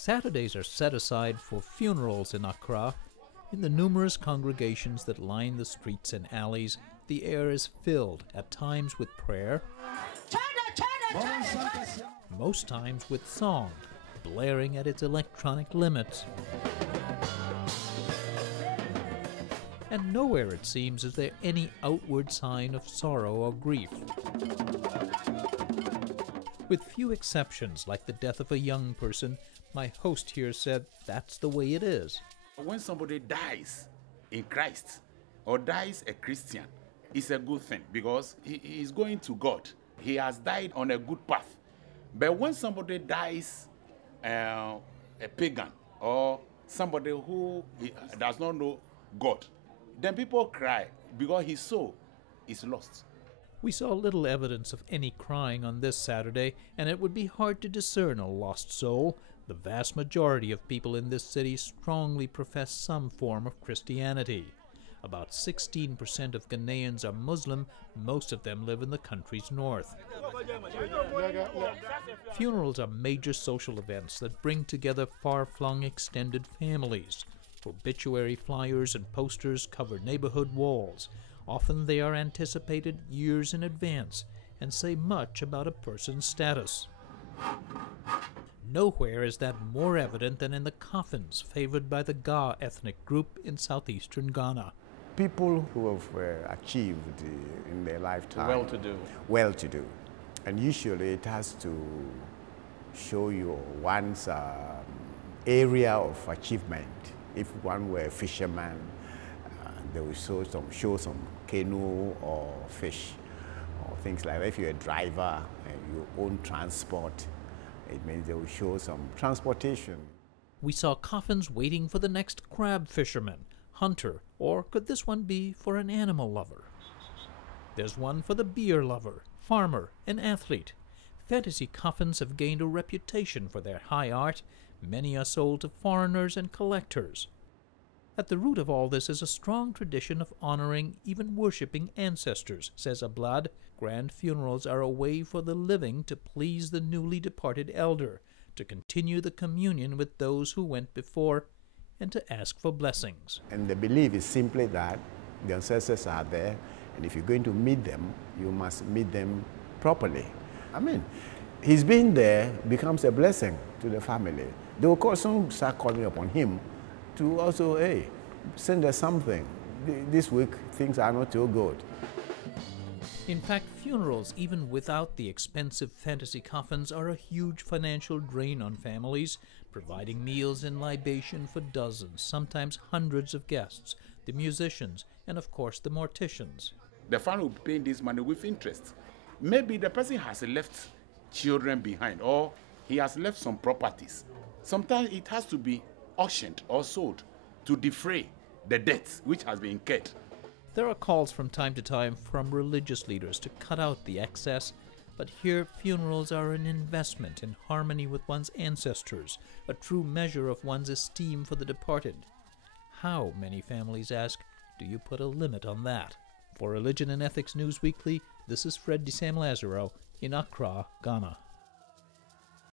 Saturdays are set aside for funerals in Accra. In the numerous congregations that line the streets and alleys, the air is filled, at times with prayer, most times with song, blaring at its electronic limits. And nowhere, it seems, is there any outward sign of sorrow or grief. With few exceptions, like the death of a young person, my host here said that's the way it is. When somebody dies in Christ or dies a Christian, it's a good thing because he is going to God. He has died on a good path. But when somebody dies a pagan or somebody who does not know God, then people cry because his soul is lost. We saw little evidence of any crying on this Saturday, and it would be hard to discern a lost soul. The vast majority of people in this city strongly profess some form of Christianity. About 16% of Ghanaians are Muslim. Most of them live in the country's north. Funerals are major social events that bring together far-flung extended families. Obituary flyers and posters cover neighborhood walls. Often they are anticipated years in advance and say much about a person's status. Nowhere is that more evident than in the Coffins, favored by the Ga ethnic group in southeastern Ghana. People who have achieved in their lifetime. Well-to-do. And usually it has to show you one's area of achievement. If one were a fisherman, they will show some canoe or fish or things like that. If you're a driver and you own transport, it means they will show some transportation. We saw coffins waiting for the next crab fisherman, hunter, or could this one be for an animal lover? There's one for the beer lover, farmer, and athlete. Fantasy coffins have gained a reputation for their high art. Many are sold to foreigners and collectors. At the root of all this is a strong tradition of honoring, even worshipping ancestors, says Ablad. Grand funerals are a way for the living to please the newly departed elder, to continue the communion with those who went before, and to ask for blessings. And the belief is simply that the ancestors are there, and if you're going to meet them, you must meet them properly. I mean, his being there becomes a blessing to the family. They will also start calling upon him to also, hey, send us something. This week, things are not too good. In fact, funerals, even without the expensive fantasy coffins, are a huge financial drain on families, providing meals and libation for dozens, sometimes hundreds of guests, the musicians, and of course the morticians. The family will be paying this money with interest. Maybe the person has left children behind, or he has left some properties. Sometimes it has to be auctioned or sold to defray the debts which has been incurred. There are calls from time to time from religious leaders to cut out the excess, but here funerals are an investment in harmony with one's ancestors, a true measure of one's esteem for the departed. How, many families ask, do you put a limit on that? For Religion and Ethics Newsweekly, this is Sam Lazaro in Accra, Ghana.